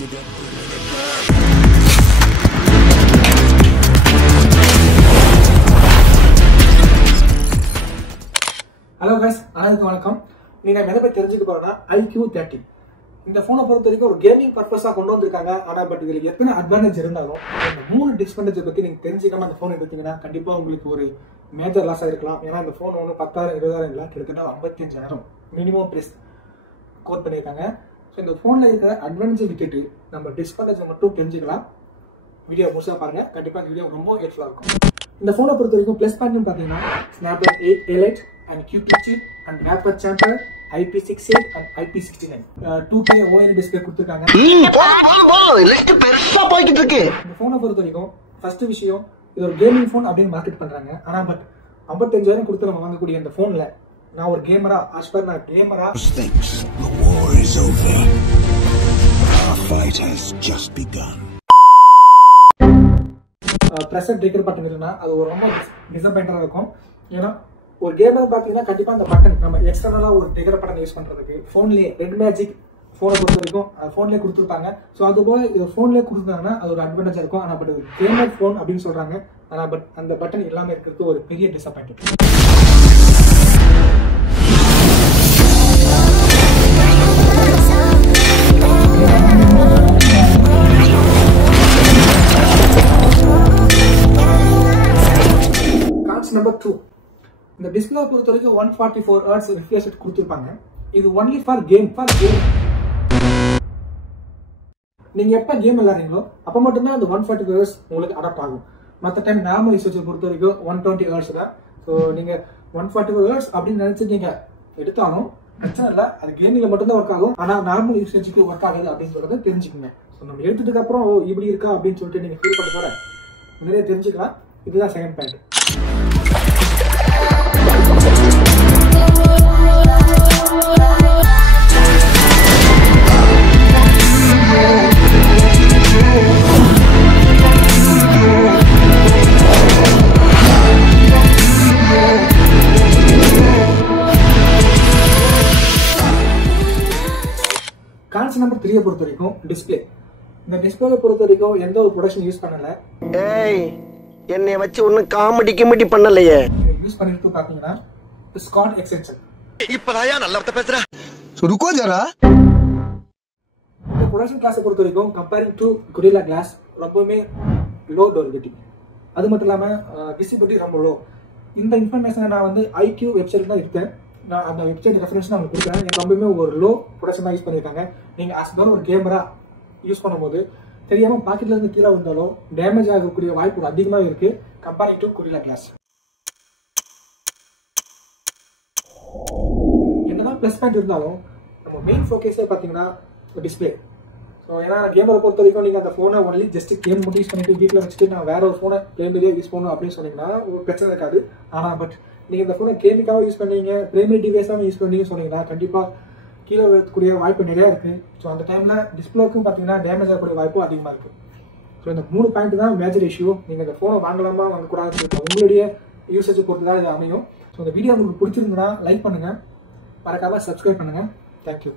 Hello guys, அனைவருக்கும் வணக்கம். நீங்க எதை பத்தி தெரிஞ்சுக்க போறோம்னா iQ30. இந்த போனை பொறுத்த வரைக்கும் ஒரு கேமிங் பர்பஸா கொண்டு வந்திருக்காங்க. ஆனா பட் இதுல எத்தனை அட்வான்டேஜ் இருந்தாலும் இந்த 3 டிஸ்அட்வான்டேஜ் பத்தி நீங்க தெரிஞ்சுக்காம அந்த போன் எடுத்தீங்கன்னா கண்டிப்பா உங்களுக்கு ஒரு மேஜர் லாஸ் ஆயிருக்கலாம். ஏன்னா இந்த போன் ஒன்று 10,000 20,000 இல்லை, கிட்டத்தட்ட 55,000 மினிமம் பிரைஸ் கோட் பண்ணியிருக்காங்க. ஸோ இந்த போன்ல இருக்கிற அட்வான்டேஜ் விட்டுட்டு நம்ம டிஸ்அட்வான்டேஜ் மட்டும் தெரிஞ்சுக்கலாம். வீடியோ முழுசா பாருங்க, கண்டிப்பா இந்த வீடியோ ரொம்ப ஹெல்ப்ஃபுல்லா இருக்கும். இந்த போனை பொறுத்த வரைக்கும் பிளஸ் பாயிண்ட் பாத்தீங்கன்னா Snapdragon 8 Elite and QP chip and Vapor chamber, IP68 and IP69 2K OLED display கொடுத்திருக்காங்க. லிஸ்ட் பெருசா போயிட்டு இருக்கு. இந்த போனை பொறுத்த வரைக்கும் ஃபர்ஸ்ட் விஷயம், இது ஒரு கேமிங் போன் அப்படின்னு மார்க்கெட் பண்றாங்க. ஆனா பட் 55,000 கொடுத்து நம்ம வாங்கக்கூடிய இந்த போன்ல நான் ஒரு கேமரா நான் camera The war is over. Our fight has just begun. Pressure trigger button இல்லைன்னா அது ஒரு ரொம்ப டிசப்பாயிண்டா இருக்கும். ஏன்னா ஒரு கேமர் பார்த்தீங்கன்னா கண்டிப்பா அந்த பட்டன் நம்ம எக்ஸ்டர்னலா ஒரு ட்ரிகர் பட்டன் யூஸ் பண்றதுக்கு போன்லயே ரெட் மேஜிக் போனை பொறுத்த வரைக்கும் போன்லேயே கொடுத்துருப்பாங்க. ஸோ அது போல போன்லேயே கொடுத்துருந்தாங்கன்னா அது ஒரு அட்வான்டேஜா இருக்கும். ஆனா பட் கேமர் போன் அப்படின்னு சொல்றாங்க. ஆனா பட் அந்த பட்டன் இல்லாம இருக்கிறது ஒரு பெரிய டிசப்பாயிண்ட். நம்பர் 2, இந்த டிஸ்பிளே பொறுத்த வரைக்கும் 144 Hz ரிஃப்ரெஷ் ரேட் கொடுத்திருப்பாங்க. இது ஒன்லி ஃபார் கேம். நீங்க எப்ப கேம் விளையாடுறீங்களோ அப்ப மட்டும்தான் அந்த 144 Hz உங்களுக்கு அடாப்ட் ஆகும். மற்ற டைம் நார்மல் யூசேஜ் பொறுத்த வரைக்கும் 120 Hz தான். ஸோ நீங்க 144 Hz அப்படின்னு நினைச்சு நீங்க எடுத்தாலும் பிரச்சனை இல்லை, அது கேமிங்ல மட்டும்தான் ஒர்க் ஆகும். ஆனா நார்மல் யூசேஜுக்கு ஒர்க் ஆகுது அப்படின்னு சொல்றத தெரிஞ்சுக்கோங்க. ஸோ நம்ம எடுத்ததுக்கு அப்புறம் இப்படி இருக்கா அப்படின்னு சொல்லிட்டு நீங்க ஃபீல் பண்ண போற நிறைய தெரிஞ்சுக்கலாம். இதுதான் செகண்ட் பாயிண்ட். கான்ஸ் நம்பர் 3 பொறுத்த வரைக்கும் டிஸ்பிளே. இந்த டிஸ்பிளே பொறுத்த வரைக்கும் எந்த ஒரு ப்ரொடக்ஷன் யூஸ் பண்ணல. என்னைய வச்சு ஒன்னும் காமெடி பண்ணலையே. யூஸ் பண்ணிட்டு பாத்தீங்கன்னா ஸ்காட் எக்ஸ்டென்ஷன். இப்பதான் நல்ல வார்த்தை பேசுற. रुको जरा. இந்த ப்ரொடக்ஷன் கிளாஸை பொறுத்த வரைக்கும் கம்பேரிங் டு Gorilla Glass ரொம்பவே லோ டூரபிலிட்டி. அது மட்டும் இல்லாம விசிபிலிட்டி ரொம்ப லோ. இந்த இன்ஃபர்மேஷனை நான் வந்து IQ வெப்சைட் தான் இருக்கேன். நான் அந்த வெப்சைட் ரெஃபரன்ஸ் நான் கொடுக்குறேன். எனக்கு ரொம்பவே ஒரு லோ ப்ரொடக்ஷன் தான் யூஸ் பண்ணியிருக்காங்க. நீங்க அஸ்தான் ஒரு கேமரா யூஸ் பண்ணும்போது தெரியாம பாக்கெட்ல இருந்து கீழே வந்தாலும் டேமேஜ் ஆகக்கூடிய வாய்ப்பு அதிகமாக இருக்கு கம்பேரிங் டு Gorilla Glass. என்னதான் பிளஸ் பாயிண்ட் இருந்தாலும் நம்ம மெயின் ஃபோக்கஸே பார்த்தீங்கன்னா டிஸ்பிளே. ஸோ ஏன்னா கேமரை பொறுத்த வரைக்கும் நீங்கள் அந்த ஃபோனை ஒன்லி ஜஸ்ட் கேம் மட்டும் யூஸ் பண்ணிட்டு வீட்டில் வச்சுட்டு நான் வேற ஒரு ஃபோனை பிரைமரியாக யூஸ் பண்ணணும் அப்படின்னு சொன்னீங்கன்னா ஒரு பிரச்சனை இருக்காது. ஆனால் பட் நீங்கள் இந்த ஃபோனை கேமிக்காக யூஸ் பண்ணீங்க, பிரைமரி டிவைஸாக யூஸ் பண்ணீங்கன்னு சொன்னீங்கன்னா கண்டிப்பாக கீழே வரக்கூடிய வாய்ப்பு நிறையா இருக்குது. ஸோ அந்த டைமில் டிஸ்பிளேக்கும் பார்த்தீங்கன்னா டேமேஜ் ஆகக்கூடிய வாய்ப்பும் அதிகமாக இருக்குது. ஸோ இந்த 3 பாயிண்ட் தான் மேஜர் இஷ்யூ. நீங்கள் இந்த ஃபோனை வாங்கலாமா வாங்கக்கூடாது உங்களுடைய யூசேஜ் பொறுத்து தான் இது அமையும். ஸோ இந்த வீடியோ உங்களுக்கு பிடிச்சிருந்தா லைக் பண்ணுங்கள், மறக்காம சப்ஸ்கிரைப் பண்ணுங்கள். தேங்க்யூ.